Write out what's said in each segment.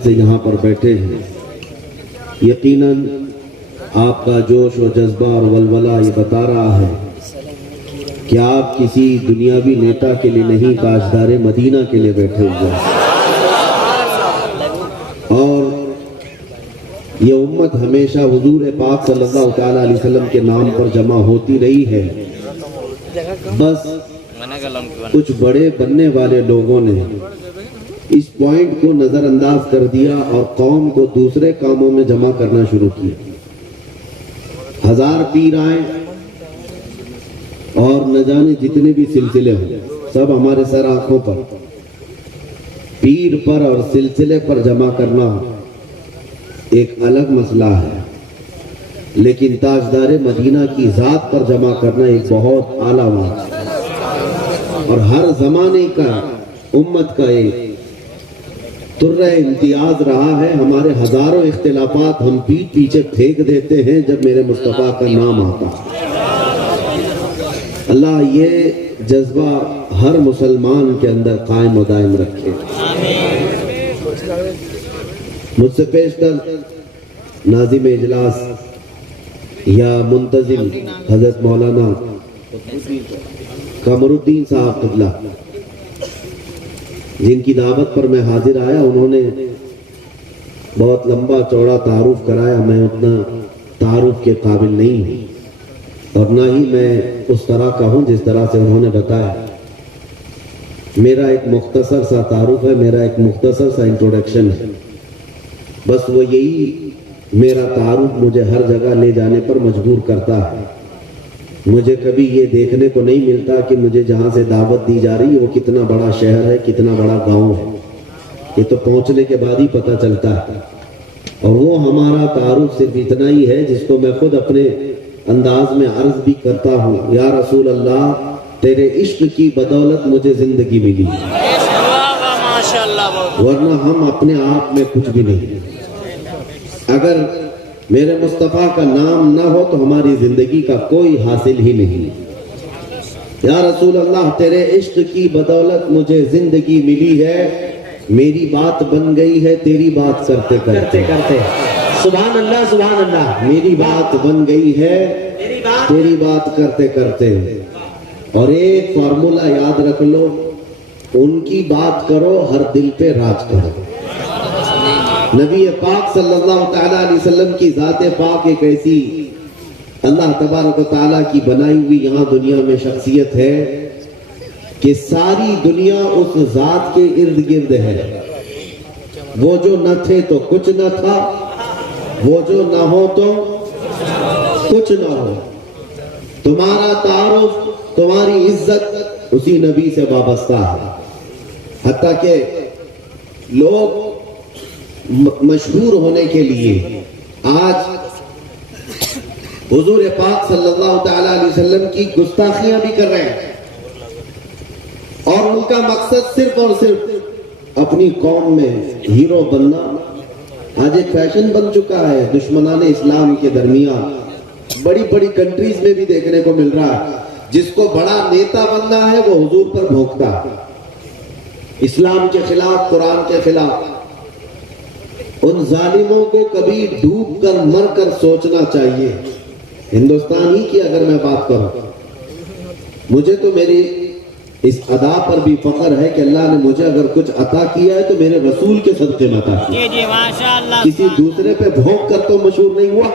سے یہاں پر بیٹھے ہیں، یقیناً آپ کا جوش و جذبہ اور ولولہ یہ بتا رہا ہے کہ آپ کسی دنیاوی نیتا کے لیے نہیں، تاجدار مدینہ کے لیے بیٹھے ہوئے ہیں۔ اور یہ امت ہمیشہ حضور پاک صلی اللہ تعالیٰ علیہ وسلم کے نام پر جمع ہوتی رہی ہے، بس کچھ بڑے بننے والے لوگوں نے اس پوائنٹ کو نظر انداز کر دیا اور قوم کو دوسرے کاموں میں جمع کرنا شروع کیا۔ ہزار پیر آئیں اور نہ جانے جتنے بھی سلسلے ہوں، سب ہمارے سر آنکھوں پر، پیر پر اور سلسلے پر جمع کرنا ایک الگ مسئلہ ہے، لیکن تاجدار مدینہ کی ذات پر جمع کرنا ایک بہت اعلیٰ بات ہے، اور ہر زمانے کا امت کا ایک ترہ امتیاز رہا ہے۔ ہمارے ہزاروں اختلافات ہم پیٹ پیچھے پھینک دیتے ہیں جب میرے مصطفیٰ کا نام آتا۔ اللہ یہ جذبہ ہر مسلمان کے اندر قائم و دائم رکھے۔ مجھ سے پیش کر ناظم اجلاس یا منتظم حضرت مولانا قمر الدین صاحب قبلہ، جن کی دعوت پر میں حاضر آیا، انہوں نے بہت لمبا چوڑا تعارف کرایا۔ میں اتنا تعارف کے قابل نہیں ہوں، اور نہ ہی میں اس طرح کا ہوں جس طرح سے انہوں نے بتایا۔ میرا ایک مختصر سا تعارف ہے، میرا ایک مختصر سا انٹروڈکشن ہے، بس وہ یہی میرا تعارف مجھے ہر جگہ لے جانے پر مجبور کرتا ہے۔ مجھے کبھی یہ دیکھنے کو نہیں ملتا کہ مجھے جہاں سے دعوت دی جا رہی ہے وہ کتنا بڑا شہر ہے، کتنا بڑا گاؤں ہے، یہ تو پہنچنے کے بعد ہی پتہ چلتا ہے۔ اور وہ ہمارا تعارف صرف اتنا ہی ہے جس کو میں خود اپنے انداز میں عرض بھی کرتا ہوں، یا رسول اللہ تیرے عشق کی بدولت مجھے زندگی ملی، ورنہ ہم اپنے آپ میں کچھ بھی نہیں۔ اگر میرے مصطفیٰ کا نام نہ ہو تو ہماری زندگی کا کوئی حاصل ہی نہیں۔ یا رسول اللہ تیرے عشق کی بدولت مجھے زندگی ملی ہے، میری بات بن گئی ہے تیری بات کرتے کرتے کرتے۔ سبحان اللہ سبحان اللہ، میری بات بن گئی ہے تیری بات کرتے کرتے۔ اور ایک فارمولا یاد رکھ لو، ان کی بات کرو ہر دل پہ راج کرو۔ نبی پاک صلی اللہ تعالیٰ علیہ وسلم کی ذات پاک ایک ایسی اللہ تبارک و تعالیٰ کی بنائی ہوئی یہاں دنیا میں شخصیت ہے کہ ساری دنیا اس ذات کے ارد گرد ہے۔ وہ جو نہ تھے تو کچھ نہ تھا، وہ جو نہ ہو تو کچھ نہ ہو۔ تمہارا تعارف، تمہاری عزت اسی نبی سے وابستہ ہے، حتیٰ کہ لوگ مشہور ہونے کے لیے آج حضور پاک صلی اللہ تعالیٰ علیہ وسلم کی گستاخیاں بھی کر رہے ہیں، اور ان کا مقصد صرف اور صرف اپنی قوم میں ہیرو بننا آج ایک فیشن بن چکا ہے۔ دشمنان اسلام کے درمیان بڑی بڑی کنٹریز میں بھی دیکھنے کو مل رہا ہے، جس کو بڑا نیتا بننا ہے وہ حضور پر بھونکتا ہے، اسلام کے خلاف، قرآن کے خلاف۔ ان ظالموں کو کبھی ڈوب کر مر کر سوچنا چاہیے۔ ہندوستان ہی کی اگر میں بات کروں، مجھے تو میری اس ادا پر بھی فخر ہے کہ اللہ نے مجھے اگر کچھ عطا کیا ہے تو میرے رسول کے صدقے میں عطا کیا۔ کسی دوسرے پہ بھونک کر تو مشہور نہیں ہوا،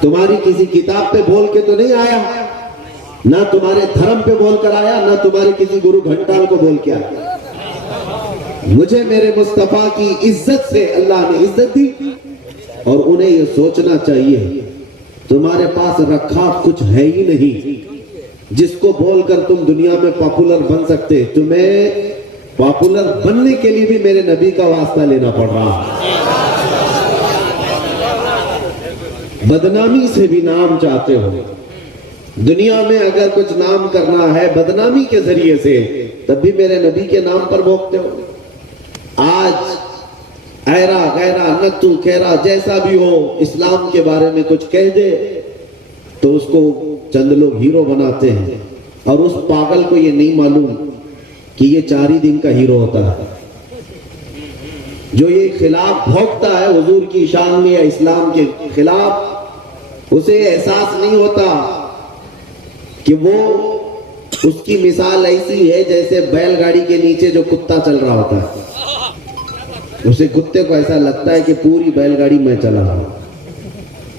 تمہاری کسی کتاب پہ بول کے تو نہیں آیا، نہ تمہارے دھرم پہ بول کر آیا، نہ تمہارے کسی گرو گھنٹال کو بول کے آیا۔ مجھے میرے مصطفیٰ کی عزت سے اللہ نے عزت دی، اور انہیں یہ سوچنا چاہیے تمہارے پاس رکھا کچھ ہے ہی نہیں جس کو بول کر تم دنیا میں پاپولر بن سکتے۔ تمہیں پاپولر بننے کے لیے بھی میرے نبی کا واسطہ لینا پڑ رہا ہے۔ بدنامی سے بھی نام چاہتے ہو، دنیا میں اگر کچھ نام کرنا ہے بدنامی کے ذریعے سے، تب بھی میرے نبی کے نام پر بھونکتے ہو۔ آج ایرا غیرہ نتو کہرا جیسا بھی ہو، اسلام کے بارے میں کچھ کہہ دے تو اس کو چند لوگ ہیرو بناتے ہیں، اور اس پاگل کو یہ نہیں معلوم کہ یہ 4 ہی دن کا ہیرو ہوتا ہے۔ جو یہ خلاف بھونکتا ہے حضور کی شان میں یا اسلام کے خلاف، اسے احساس نہیں ہوتا کہ وہ اس کی مثال ایسی ہے جیسے بیل گاڑی کے نیچے جو کتا چل رہا ہوتا ہے۔ اسے کتے کو ایسا لگتا ہے کہ پوری بیل گاڑی میں چلا رہا ہوں،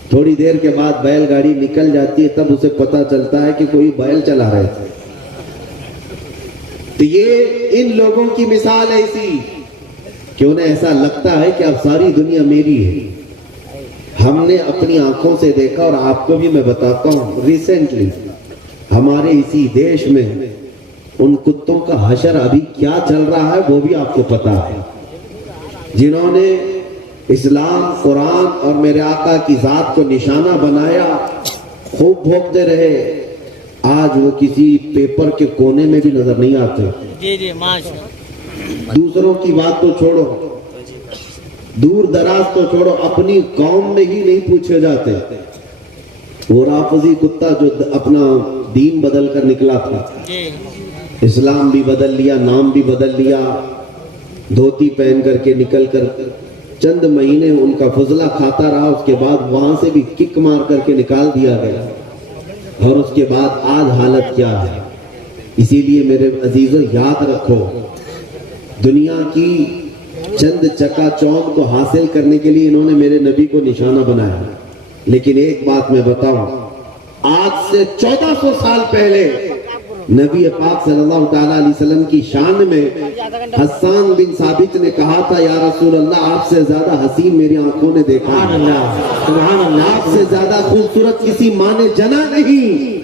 تھوڑی دیر کے بعد بیل گاڑی نکل جاتی ہے، تب اسے پتا چلتا ہے کہ کوئی بیل چلا رہے تھے۔ تو یہ ان لوگوں کی مثال ایسی کہ انہیں ایسا لگتا ہے کہ اب ساری دنیا میری ہے۔ ہم نے اپنی آنکھوں سے دیکھا، اور آپ کو بھی میں بتاتا ہوں، ریسنٹلی ہمارے اسی دیش میں ان کتوں کا حشر ابھی کیا چل رہا ہے وہ بھی آپ کو پتا ہے، جنہوں نے اسلام، قرآن اور میرے آقا کی ذات کو نشانہ بنایا، خوب بھونکتے رہے، آج وہ کسی پیپر کے کونے میں بھی نظر نہیں آتے۔ جی ماشاءاللہ۔ دوسروں کی بات تو چھوڑو، دور دراز تو چھوڑو، اپنی قوم میں ہی نہیں پوچھے جاتے۔ وہ رافضی کتا جو اپنا دین بدل کر نکلا تھا، اسلام بھی بدل لیا، نام بھی بدل لیا، دھوتی پہن کر کے نکل کر چند مہینے ان کا فضلہ کھاتا رہا، اس کے بعد وہاں سے بھی کک مار کر کے نکال دیا گیا، اور اس کے بعد آج حالت کیا ہے۔ اسی لیے میرے عزیزوں یاد رکھو، دنیا کی چند چکا چوند کو حاصل کرنے کے لیے انہوں نے میرے نبی کو نشانہ بنایا، لیکن ایک بات میں بتاؤں، آج سے 1400 سال پہلے نبی پاک صلی اللہ تعالیٰ علیہ وسلم کی شان میں حسان بن ثابت نے کہا تھا، یا رسول اللہ آپ سے زیادہ حسین میری آنکھوں نے دیکھا، سبحان اللہ، آپ سے زیادہ خوبصورت کسی ماں نے جنا نہیں۔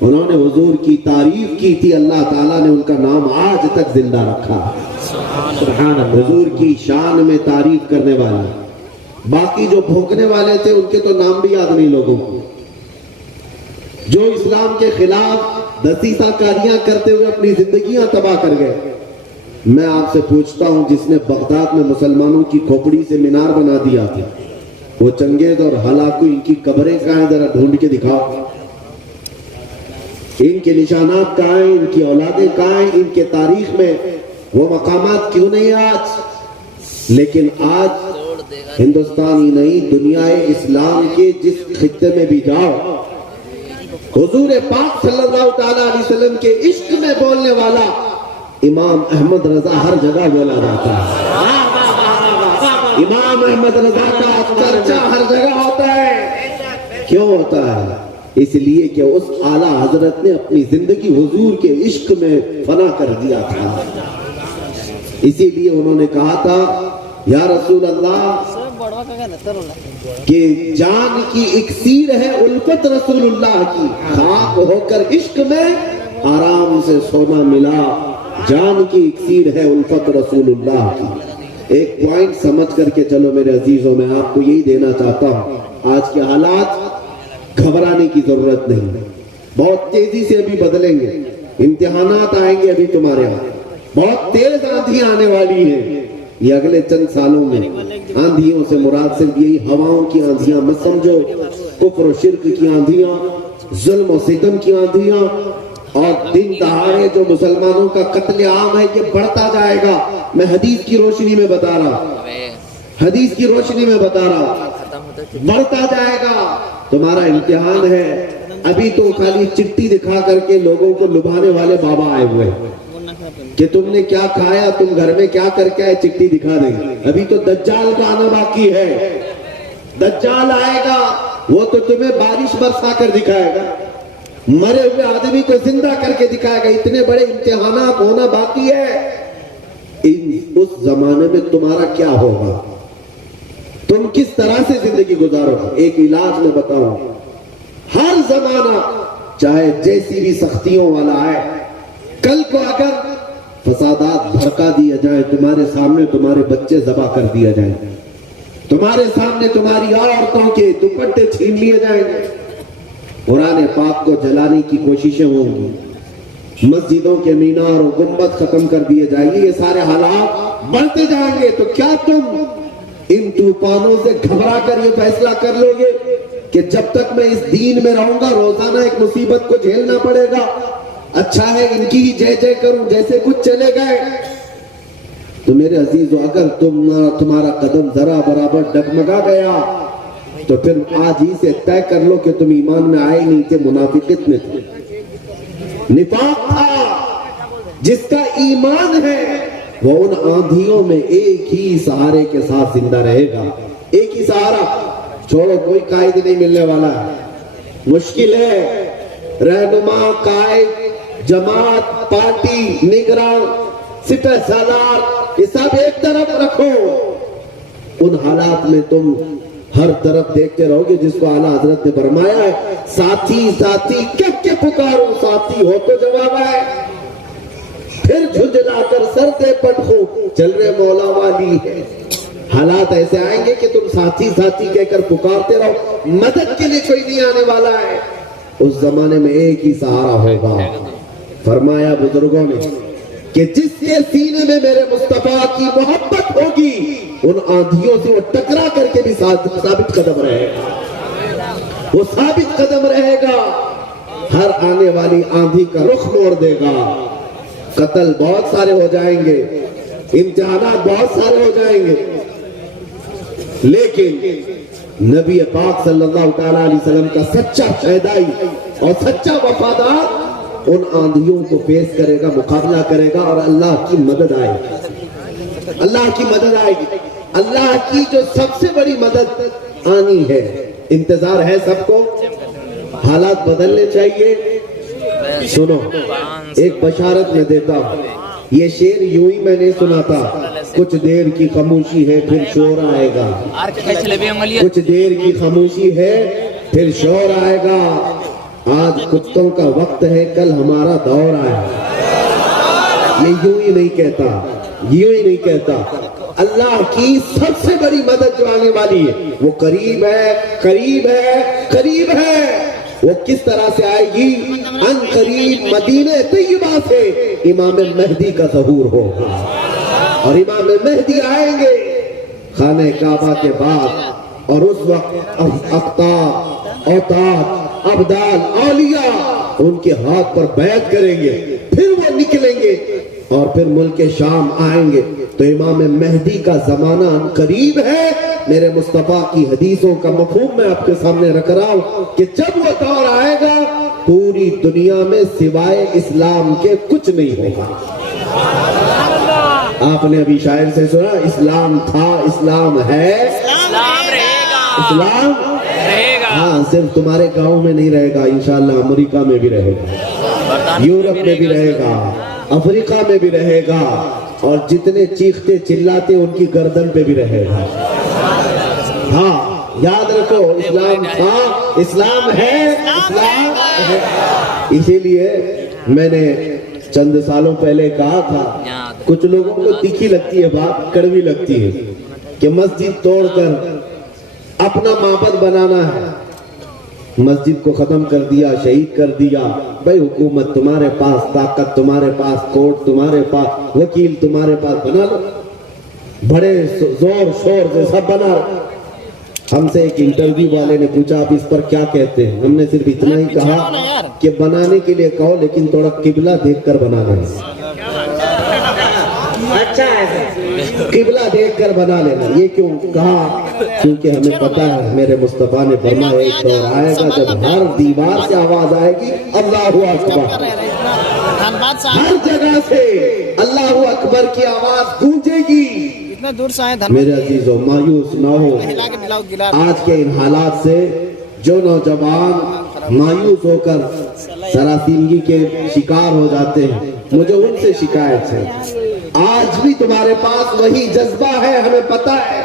انہوں نے حضور کی تعریف کی تھی، اللہ تعالیٰ نے ان کا نام آج تک زندہ رکھا، سبحان اللہ، حضور کی شان میں تعریف کرنے والا۔ باقی جو بھونکنے والے تھے ان کے تو نام بھی یاد نہیں لوگوں کو، جو اسلام کے خلاف دسیسہ کاریاں کرتے ہوئے اپنی زندگیاں تباہ کر گئے۔ میں آپ سے پوچھتا ہوں، جس نے بغداد میں مسلمانوں کی کھوپڑی سے مینار بنا دیا تھا، وہ چنگیز اور ہلاکو، ان کی قبریں کہاں ہیں؟ ذرا ڈھونڈ کے دکھاؤ، ان کے نشانات کہاں ہیں؟ ان کی اولادیں کہاں ہیں؟ ان کے تاریخ میں وہ مقامات کیوں نہیں آج؟ لیکن آج ہندوستان ہی نہیں، دنیا اسلام کے جس خطے میں بھی جاؤ، حضور پاک صلی اللہ تعالیٰ علیہ وسلم کے عشق میں بولنے والا امام احمد رضا ہر جگہ بولا جاتا ہے۔ امام احمد رضا کا چرچا ہر جگہ ہوتا ہے۔ کیوں ہوتا ہے؟ اس لیے کہ اس اعلیٰ حضرت نے اپنی زندگی حضور کے عشق میں فنا کر دیا تھا۔ اسی لیے انہوں نے کہا تھا، یا رسول اللہ، کہ جان کی اکسیر ہے الفت رسول اللہ کی، خاک ہو کر عشق میں آرام سے سونا ملا، جان کی اکسیر ہے الفت رسول اللہ کی۔ ایک پوائنٹ سمجھ کر کے چلو میرے عزیزوں، میں آپ کو یہی دینا چاہتا ہوں، آج کے حالات گھبرانے کی ضرورت نہیں، بہت تیزی سے ابھی بدلیں گے، امتحانات آئیں گے ابھی تمہارے ہاں، بہت تیز آندھی آنے والی ہیں یہ اگلے چند سالوں میں۔ آندھیوں سے مراد صرف یہی ہواؤں کی آندھیاں مت سمجھو، کفر و شرک کی آندھیاں، ظلم و ستم کی آندھیاں، اور دن دہاڑے جو مسلمانوں کا قتل عام ہے یہ بڑھتا جائے گا۔ میں حدیث کی روشنی میں بتا رہا، حدیث کی روشنی میں بتا رہا، بڑھتا جائے گا۔ تمہارا امتحان ہے، ابھی تو خالی چٹھی دکھا کر کے لوگوں کو لبھانے والے بابا آئے ہوئے کہ تم نے کیا کھایا، تم گھر میں کیا کر کے آئے، چٹھی دکھا دیں گے۔ ابھی تو دجال کا آنا باقی ہے، دجال آئے گا، وہ تو تمہیں بارش برسا کر دکھائے گا، مرے ہوئے آدمی کو زندہ کر کے دکھائے گا۔ اتنے بڑے امتحانات ہونا باقی ہے۔ اس زمانے میں تمہارا کیا ہوگا، تم کس طرح سے زندگی گزارو گا؟ ایک علاج میں بتاؤں، ہر زمانہ چاہے جیسی بھی سختیوں والا ہے، کل کو اگر فسادات بھڑکا دیا جائے، تمہارے سامنے تمہارے بچے ذبح کر دیا جائیں، تمہارے سامنے تمہاری عورتوں کے دوپٹے چھین لیے جائیں گے، قرآن پاک کو جلانے کی کوششیں ہوں گی، مسجدوں کے مینار اور گنبد ختم کر دیے جائیں گے، یہ سارے حالات بڑھتے جائیں گے، تو کیا تم ان طوفانوں سے گھبرا کر یہ فیصلہ کر لو گے کہ جب تک میں اس دین میں رہوں گا روزانہ ایک مصیبت کو جھیلنا پڑے گا، اچھا ہے ان کی ہی جے جے کروں، جیسے کچھ چلے گئے؟ تو میرے عزیزو اگر تمہارا قدم ذرا برابر ڈگمگا گیا تو پھر آج ہی سے طے کر لو کہ تم ایمان میں آئے نہیں تھے، منافقت میں تھے۔ نفاق تھا، جس کا ایمان ہے وہ ان آندھیوں میں ایک ہی سہارے کے ساتھ زندہ رہے گا۔ ایک ہی سہارا، چھوڑو کوئی قائد نہیں ملنے والا ہے، مشکل ہے۔ رہنما، قائد، جماعت، پارٹی، نگراں، سپہ سالار، یہ سب ایک طرف رکھو۔ ان حالات میں تم ہر طرف دیکھتے رہو گے جس کو اعلیٰ حضرت نے فرمایا ہے، ساتھی ساتھی کہہ کے پکارو، ساتھی ہو تو جواب آئے، پھر جھنجھلا کر سر دے پٹخو، چل رہے مولا والی ہے۔ حالات ایسے آئیں گے کہ تم ساتھی ساتھی کہہ کر پکارتے رہو، مدد کے لیے کوئی نہیں آنے والا ہے۔ اس زمانے میں ایک ہی سہارا ہوگا۔ فرمایا بزرگوں نے کہ جس کے سینے میں میرے مصطفیٰ کی محبت ہوگی، ان آندھیوں سے وہ ٹکرا کر کے بھی ثابت قدم رہے گا، وہ ثابت قدم رہے گا، ہر آنے والی آندھی کا رخ موڑ دے گا۔ قتل بہت سارے ہو جائیں گے، امتحانات بہت سارے ہو جائیں گے، لیکن نبی پاک صلی اللہ تعالیٰ علیہ وسلم کا سچا فدائی اور سچا وفادار ان آندھیوں کو فیس کرے گا، مقابلہ کرے گا، اور اللہ کی مدد آئے گی، اللہ کی مدد آئے گی۔ اللہ کی جو سب سے بڑی مدد آنی ہے، انتظار ہے سب کو، حالات بدلنے چاہیے۔ سنو، ایک بشارت میں دیتا ہوں، یہ شعر یوں ہی میں نے سنا تھا، کچھ دیر کی خاموشی ہے پھر شور آئے گا، کچھ دیر کی خاموشی ہے پھر شور آئے گا، آج کتوں کا وقت ہے کل ہمارا دور آئے۔ یہ یوں ہی نہیں کہتا، یوں ہی نہیں کہتا، اللہ کی سب سے بڑی مدد جو آنے والی ہے وہ قریب ہے، قریب ہے، قریب ہے۔ وہ کس طرح سے آئے گی؟ ان قریب مدینہ طیبہ سے امام مہدی کا ظہور ہوگا، اور امام مہدی آئیں گے خانہ کعبہ کے بعد، اور اس وقت اقطاب، اوتاد، ابدال، اولیاء ان کے ہاتھ پر بیعت کریں گے، پھر وہ نکلیں گے اور پھر ملک شام آئیں گے۔ تو امام مہدی کا زمانہ ان قریب ہے۔ میرے مصطفیٰ کی حدیثوں کا مفہوم میں آپ کے سامنے رکھ رہا ہوں کہ جب وہ دور آئے گا پوری دنیا میں سوائے اسلام کے کچھ نہیں ہوگا۔ آپ نے ابھی شاعر سے سنا، اسلام تھا، اسلام ہے، اسلام رہے گا، اسلام رہے گا۔ ہاں، صرف تمہارے گاؤں میں نہیں رہے گا، انشاءاللہ امریکہ میں بھی رہے گا، یورپ میں بھی رہے گا، افریقہ میں بھی رہے گا، اور جتنے چیختے چلاتے ان کی گردن پہ بھی رہے گا۔ ہاں، یاد رکھو، اسلام تھا، اسلام ہے، اسلام ہے۔ اسی لیے میں نے چند سالوں پہلے کہا تھا، کچھ لوگوں کو تیکھی لگتی ہے بات، کڑوی لگتی ہے، کہ مسجد توڑ کر اپنا معبد بنانا ہے، مسجد کو ختم کر دیا، شہید کر دیا۔ بھائی حکومت تمہارے پاس، طاقت تمہارے پاس، کورٹ تمہارے پاس، وکیل تمہارے پاس، بنا لو، بڑے زور شور سے سب بنا لو۔ ہم سے ایک انٹرویو والے نے پوچھا آپ اس پر کیا کہتے ہیں؟ ہم نے صرف اتنا ہی کہا کہ بنانے کے لیے کہو لیکن تھوڑا قبلہ دیکھ کر بنانا ہے۔ اچھا ہے، قبلہ دیکھ کر بنا لینا۔ یہ کیوں کہا؟ کیونکہ ہمیں پتا ہے میرے مصطفیٰ نے فرمایا ایک دور آئے گا جب ہر دیوار سے آواز آئے گی اللہ اکبر، ہر جگہ سے اللہ اکبر کی آواز گونجے گی۔ میرے عزیزو، مایوس نہ ہو آج کے ان حالات سے۔ جو نوجوان مایوس ہو کر سراسیمگی کے شکار ہو جاتے ہیں، مجھے ان سے شکایت ہے، آج بھی تمہارے پاس وہی جذبہ ہے، ہمیں پتا ہے،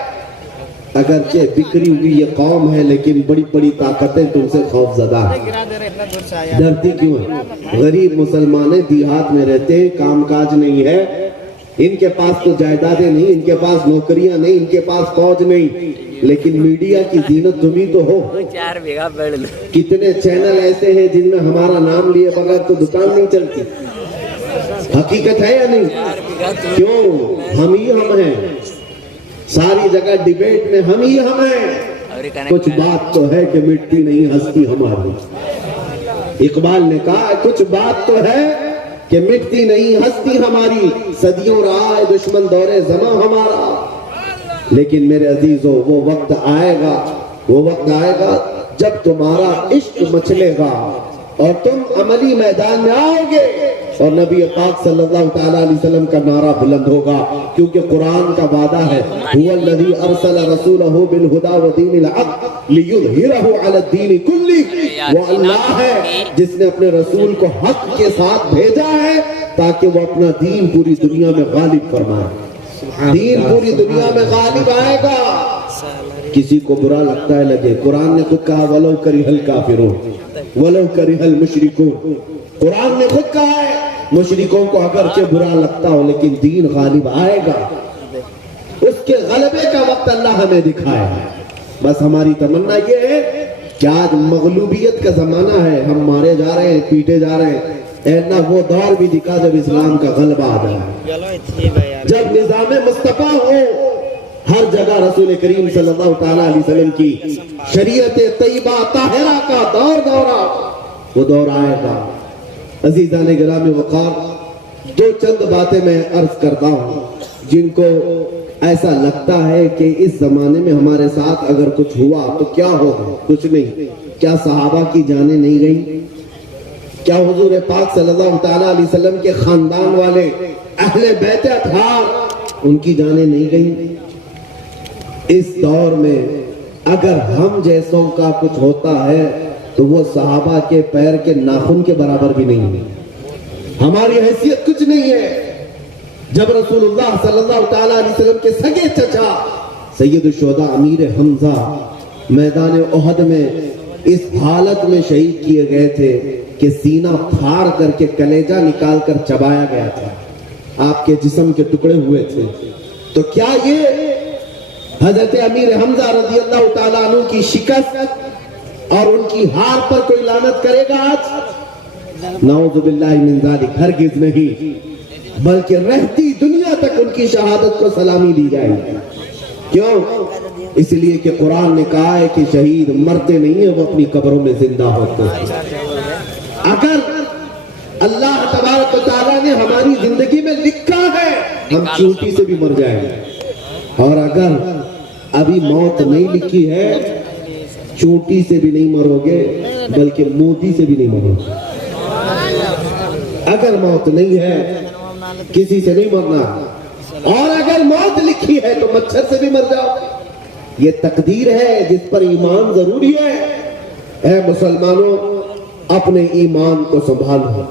اگرچہ بکھری ہوئی یہ قوم ہے لیکن بڑی بڑی طاقتیں تم سے خوف زدہ ہیں۔ ڈرتی کیوں ہے؟ غریب مسلمانیں دیہات میں رہتے ہیں، کام کاج نہیں ہے، ان کے پاس تو جائیدادیں نہیں، ان کے پاس نوکریاں نہیں، ان کے پاس فوج نہیں، لیکن میڈیا کی زینت تم ہی تو ہو۔ کتنے چینل ایسے ہیں جن میں ہمارا نام لیے بغیر تو دکان نہیں چلتی، حقیقت ہے یا نہیں؟ کیوں؟ ہم ہی ہم ہیں، ساری جگہ ڈیبیٹ میں ہم ہی ہم ہیں۔ کچھ بات تو ہے کہ مٹتی نہیں ہستی ہماری، اقبال نے کہا کچھ بات تو ہے کہ مٹتی نہیں ہستی ہماری، صدیوں رہا ہے دشمن دور زماں ہمارا، لیکن میرے عزیزو وہ وقت آئے گا جب تمہارا عشق مچلے گا اور تم عملی میدان میں آؤ گے اور نبی پاک صلی اللہ تعالیٰ علیہ وسلم کا نعرہ بلند ہوگا، کیونکہ قرآن کا وعدہ ہے هو الذی ارسل رسولہ بالہدی ودین الحق لیظہرہ علی الدین کلہ، وہ اللہ ہے جس نے اپنے رسول کو حق کے ساتھ بھیجا ہے تاکہ وہ اپنا دین پوری دنیا میں غالب فرمائے، دین پوری دنیا میں غالب آئے گا۔ کسی کو برا لگتا ہے لگے، قرآن نے خود کہا وَلَوْ كَرِهَ الْكَافِرُونَ وَلَوْ كَرِهَ الْمُشْرِكُونَ، قرآن نے خود کہا ہے مشرکوں کو اگرچہ برا لگتا ہو لیکن دین غالب آئے گا، اس کے غلبے کا وقت اللہ ہمیں دکھائے ہے۔ بس ہماری تمنا یہ ہے کہ آج مغلوبیت کا زمانہ ہے، ہم مارے جا رہے ہیں، پیٹے جا رہے ہیں، اے اللہ وہ دور بھی دکھا جب اسلام کا غلبہ آ جائے، جب نظام مصطفیٰ ہو، ہر جگہ رسول کریم صلی اللہ تعالیٰ علیہ وسلم کی شریعت طیبہ طاہرہ کا دورہ وہ دور آئے گا۔ عزیزان گرامی وقار، دو چند باتیں میں عرض کرتا ہوں جن کو ایسا لگتا ہے کہ اس زمانے میں ہمارے ساتھ اگر کچھ ہوا تو کیا ہوگا؟ کچھ نہیں۔ کیا صحابہ کی جانیں نہیں گئیں؟ کیا حضور پاک صلی اللہ تعالیٰ علیہ وسلم کے خاندان والے اہل بیت اطہار ان کی جانیں نہیں گئیں؟ اس دور میں اگر ہم جیسوں کا کچھ ہوتا ہے تو وہ صحابہ کے پیر کے ناخن کے برابر بھی نہیں ہے، ہماری حیثیت کچھ نہیں ہے۔ جب رسول اللہ صلی اللہ تعالیٰ علیہ وسلم کے سگے چچا سید الشہداء امیر حمزہ میدان احد میں اس حالت میں شہید کیے گئے تھے کہ سینہ پھاڑ کر کے کلیجہ نکال کر چبایا گیا تھا، آپ کے جسم کے ٹکڑے ہوئے تھے، تو کیا یہ حضرت امیر حمزہ رضی اللہ تعالیٰ عنہ کی شکست اور ان کی ہار پر کوئی لعنت کرے گا آج؟ نعوذ باللہ من ذالک، ہرگز نہیں، بلکہ رہتی دنیا تک ان کی شہادت کو سلامی دی جائے گی۔ کیوں؟ اس لیے کہ قرآن نے کہا ہے کہ شہید مرتے نہیں ہیں، وہ اپنی قبروں میں زندہ ہوتے ہیں۔ اگر اللہ تبارک و تعالیٰ نے ہماری زندگی میں لکھا ہے ہم چونٹی سے بھی مر جائیں گے، اور اگر ابھی موت نہیں لکھی ہے چونٹی سے بھی نہیں مرو گے بلکہ موتی سے بھی نہیں مرو گے۔ اگر موت نہیں ہے کسی سے نہیں مرنا، اور اگر موت لکھی ہے تو مچھر سے بھی مر جاؤ، یہ تقدیر ہے جس پر ایمان ضروری ہے۔ اے مسلمانوں، اپنے ایمان کو سنبھالو،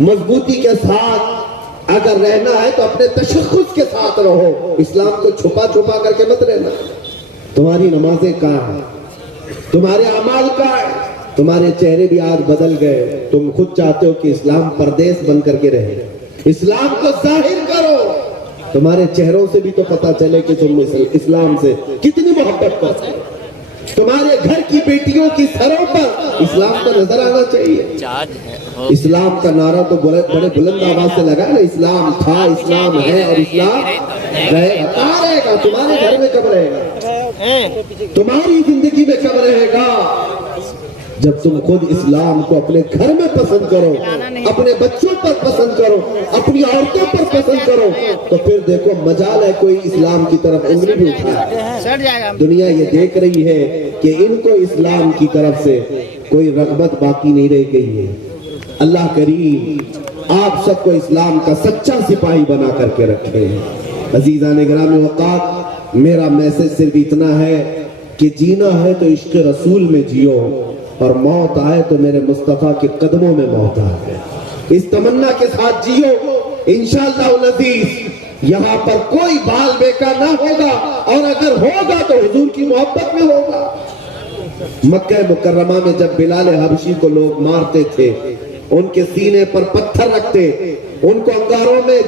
مضبوطی کے ساتھ اگر رہنا ہے تو اپنے تشخص کے ساتھ رہو، اسلام کو چھپا چھپا کر کے مت رہنا۔ تمہاری نمازیں کہاں ہیں؟ تمہارے اعمال کہاں ہیں؟ تمہارے چہرے بھی آج بدل گئے، تم خود چاہتے ہو کہ اسلام پردیس بن کر کے رہے، اسلام کو ظاہر کرو، تمہارے چہروں سے بھی تو پتہ چلے کہ تم اسلام سے کتنی محبت کرتے ہو۔ تمہارے گھر کی بیٹیوں کی سروں پر اسلام کا نظر آنا چاہیے۔ اسلام کا نعرہ تو بڑے بلند آواز سے لگا نا، اسلام تھا، اسلام ہے اور اسلام رہے گا۔ کہاں رہے گا؟ تمہارے گھر میں کب رہے گا؟ تمہاری زندگی میں کب رہے گا؟ جب تم خود اسلام کو اپنے گھر میں پسند کرو، اپنے بچوں پر پسند کرو، اپنی عورتوں پر پسند کرو، تو پھر دیکھو مجال ہے کوئی اسلام کی طرف انگلی بھی اٹھائے۔ دنیا یہ دیکھ رہی ہے کہ ان کو اسلام کی طرف سے کوئی رغبت باقی نہیں رہ گئی ہے۔ اللہ کریم آپ سب کو اسلام کا سچا سپاہی بنا کر کے رکھے۔ عزیزان گرامی وقات، میرا میسج صرف اتنا ہے کہ جینا ہے تو عشق رسول میں جیو، اور موت آئے تو میرے مصطفیٰ کے قدموں میں موت آئے۔ اس تمنا کے ساتھ جیو، انشاءاللہ العزیز یہاں پر کوئی بال بیکا نہ ہوگا، اور اگر ہوگا تو حضور کی محبت میں ہوگا۔ مکہ مکرمہ میں جب بلال حبشی کو لوگ مارتے تھے، ان کے سینے پر پتھر رکھتے، ان کو انگاروں میں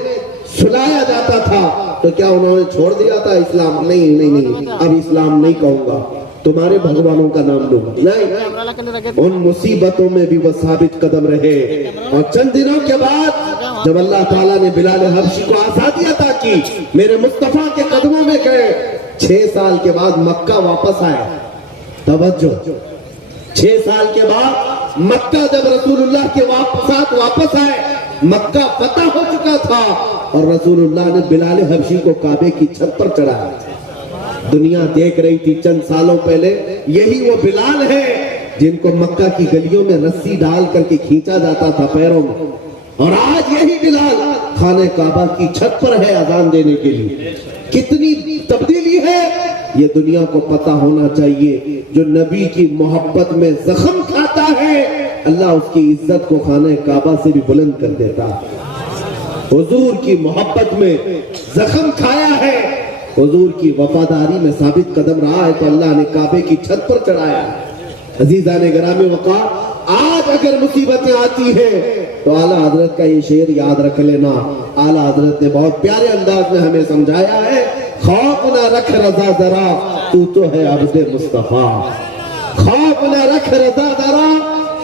سلایا جاتا تھا، تو کیا انہوں نے چھوڑ دیا تھا اسلام؟ نہیں، اب اسلام نہیں کہوں گا، تمہارے بھگوانوں کا نام لوں گا۔ نہیں، ان مصیبتوں میں بھی وہ ثابت قدم رہے، اور چند دنوں کے بعد جب اللہ تعالیٰ نے بلال حبشی کو آزادی عطا کی، میرے مصطفیٰ کے قدموں میں گئے، 6 سال کے بعد مکہ واپس آئے۔ توجہ، 6 سال کے بعد مکہ جب رسول اللہ کے ساتھ واپس آئے مکہ فتح ہو چکا تھا اور رسول اللہ نے بلال حبشی کو کعبے کی چھت پر چڑھایا. دنیا دیکھ رہی تھی چند سالوں پہلے یہی وہ بلال ہے جن کو مکہ کی گلیوں میں رسی ڈال کر کے کھینچا جاتا تھا پیروں میں, اور آج یہی بلال خانہ کعبہ کی چھت پر ہے اذان دینے کے لیے. کتنی تبدیلی ہے یہ دنیا کو پتہ ہونا چاہیے. جو نبی کی محبت میں زخم کھاتا ہے اللہ اس کی عزت کو خانہ کعبہ سے بھی بلند کر دیتا. حضور کی محبت میں زخم کھایا ہے, حضور کی وفاداری میں ثابت قدم رہا ہے تو اللہ نے کعبے کی چھت پر چڑھایا. عزیزان گرامی وقار, آج اگر مصیبتیں آتی ہیں تو اعلیٰ حضرت کا یہ شعر یاد رکھ لینا. اعلیٰ حضرت نے بہت پیارے انداز میں ہمیں سمجھایا ہے, خوف نہ رکھ رضا ذرا تو ہے عبد مصطفیٰ. خوف نہ رکھ رضا ذرا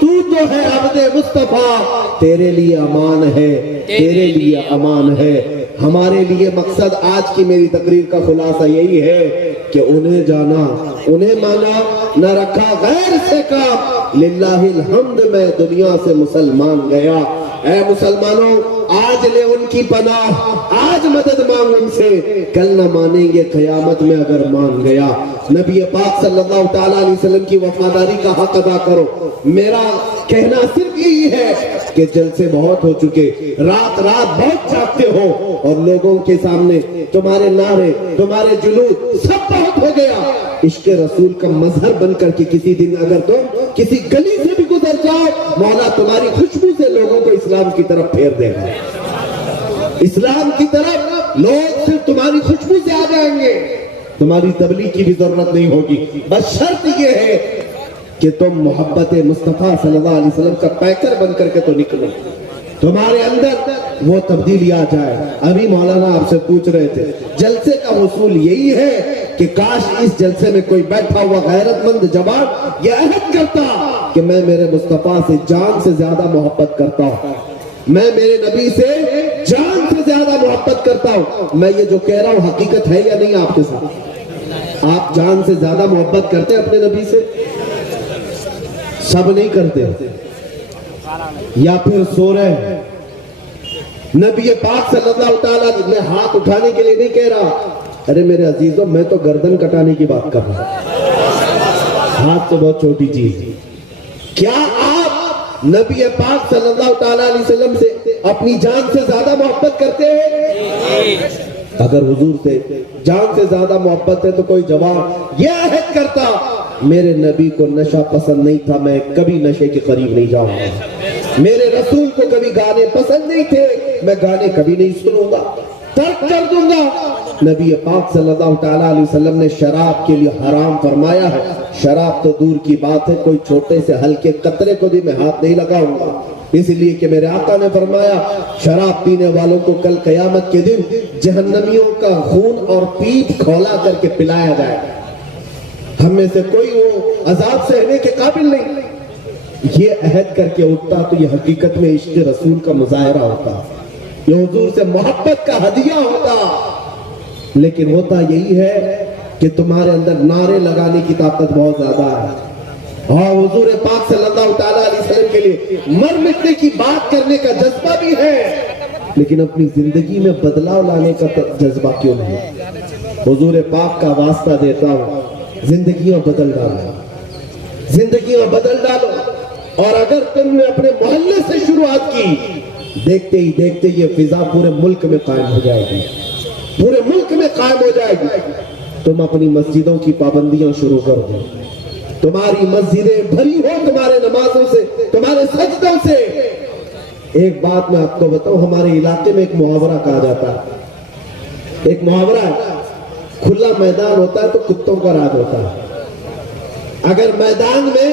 تو ہے عبد مصطفیٰ. تیرے لیے امان ہے, تیرے لیے امان ہے. ہمارے لیے مقصد آج کی میری تقریر کا خلاصہ یہی ہے کہ انہیں جانا, انہیں مانا, نہ رکھا غیر سے کام. للہ الحمد میں دنیا سے مسلمان گیا. اے مسلمانوں آج لے ان کی پناہ, آج مدد مانگ ان سے, کل نہ مانیں گے قیامت میں اگر مان گیا. نبی پاک صلی اللہ تعالیٰ علیہ وسلم کی وفاداری کا حق ادا کرو. میرا کہنا صرف یہی ہے کہ جلسے بہت ہو چکے, رات رات بہت جاگتے ہو اور لوگوں کے سامنے تمہارے نعرے, تمہارے جلوس سب بہت ہو گیا. عشق رسول کا مظہر بن کر کے کسی دن اگر تم کسی گلی سے بھی گزر جاؤ مولا تمہاری خوشبو سے لوگوں کو اسلام کی طرف پھیر دے گا. اسلام کی طرف لوگ صرف تمہاری خوشبو سے آ جائیں گے, تمہاری تبلیغ کی بھی ضرورت نہیں ہوگی. بس شرط یہ ہے کہ تم محبت مصطفیٰ صلی اللہ علیہ وسلم کا پیکر بن کر کے تو نکلو, تمہارے اندر وہ تبدیلی آ جائے. ابھی مولانا آپ سے پوچھ رہے تھے جلسے کا حصول یہی ہے کہ کاش اس جلسے میں کوئی بیٹھا ہوا غیرت مند جوان یہ عہد کرتا کہ میں میرے مصطفیٰ سے جان سے زیادہ محبت کرتا ہوں, میں میرے نبی سے جان سے زیادہ محبت کرتا ہوں. میں یہ جو کہہ رہا ہوں حقیقت ہے یا نہیں آپ کے ساتھ؟ آپ جان سے زیادہ محبت کرتے ہیں اپنے نبی سے؟ سب نہیں کرتے, یا پھر سو رہے ہیں. نبی پاک صلی اللہ تعالیٰ میں ہاتھ اٹھانے کے لیے نہیں کہہ رہا, ارے میرے عزیزوں میں تو گردن کٹانے کی بات کر رہا ہوں. ہاتھ تو بہت چھوٹی چیز ہے. کیا آپ نبی پاک صلی اللہ تعالیٰ علیہ وسلم سے اپنی جان سے زیادہ محبت کرتے ہیں؟ اگر حضور سے جان سے زیادہ محبت ہے تو کوئی جوان یہ عہد کرتا میرے نبی کو نشہ پسند نہیں تھا, میں کبھی نشے کے قریب نہیں جاؤں گا. میرے رسول کو کبھی گانے پسند نہیں تھے, میں گانے کبھی نہیں سنوں گا, ترک کر دوں گا. نبی پاک صلی اللہ تعالیٰ علیہ وسلم نے شراب کے لیے حرام فرمایا ہے. شراب تو دور کی بات ہے, کوئی چھوٹے سے ہلکے قطرے کو بھی میں ہاتھ نہیں لگاؤں گا, اس لیے کہ میرے آقا نے فرمایا شراب پینے والوں کو کل قیامت کے دن جہنمیوں کا خون اور پیپ کھولا کر کے پلایا جائے. ہم میں سے کوئی وہ عذاب سہنے کے قابل نہیں. یہ عہد کر کے اٹھتا تو یہ حقیقت میں عشق رسول کا مظاہرہ ہوتا, یہ حضور سے محبت کا ہدیہ ہوتا. لیکن ہوتا یہی ہے کہ تمہارے اندر نعرے لگانے کی طاقت بہت زیادہ ہے, اور حضور پاک صلی اللہ تعالیٰ علیہ وسلم کے لیے مر مٹنے کی بات کرنے کا جذبہ بھی ہے, لیکن اپنی زندگی میں بدلاؤ لانے کا جذبہ کیوں نہیں؟ حضور پاک کا واسطہ دیتا ہوں, زندگیاں بدل ڈالو, زندگیاں بدل ڈالو. اور اگر تم نے اپنے محلے سے شروعات کی, دیکھتے ہی دیکھتے یہ فضا پورے ملک میں قائم ہو جائے گی, پورے ملک میں قائم ہو جائے گی. تم اپنی مسجدوں کی پابندیاں شروع کر دو, تمہاری مسجدیں بھری ہو تمہارے نمازوں سے, تمہارے سجدوں سے. ایک بات میں آپ کو بتاؤں, ہمارے علاقے میں ایک محاورہ کہا جاتا ہے, ایک محاورہ ہے, کھلا میدان ہوتا ہے تو کتوں کا راج ہوتا ہے. اگر میدان میں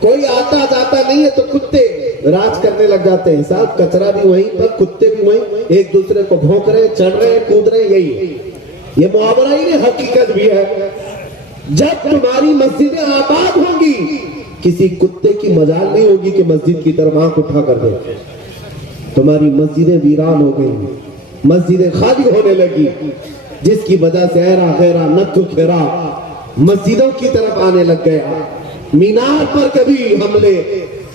کوئی آتا جاتا نہیں ہے تو کتے راج کرنے لگ جاتے ہیں. صاحب کچرا بھی وہیں پر, کتے بھی وہیں, ایک دوسرے کو بھونک رہے, چڑھ رہے, کود رہے. یہی یہ محاورہ ہی نہیں, حقیقت بھی ہے. جب تمہاری مسجدیں آباد ہوں گی کسی کتے کی مجال نہیں ہوگی کہ مسجد کی طرف آنکھ اٹھا کر دے. تمہاری مسجدیں ویران ہو گئی, مسجدیں خالی ہونے لگی, جس کی وجہ سے ایرا غیرہ نتھو کھیرا مسجدوں کی طرف آنے لگ گیا. مینار پر کبھی حملے,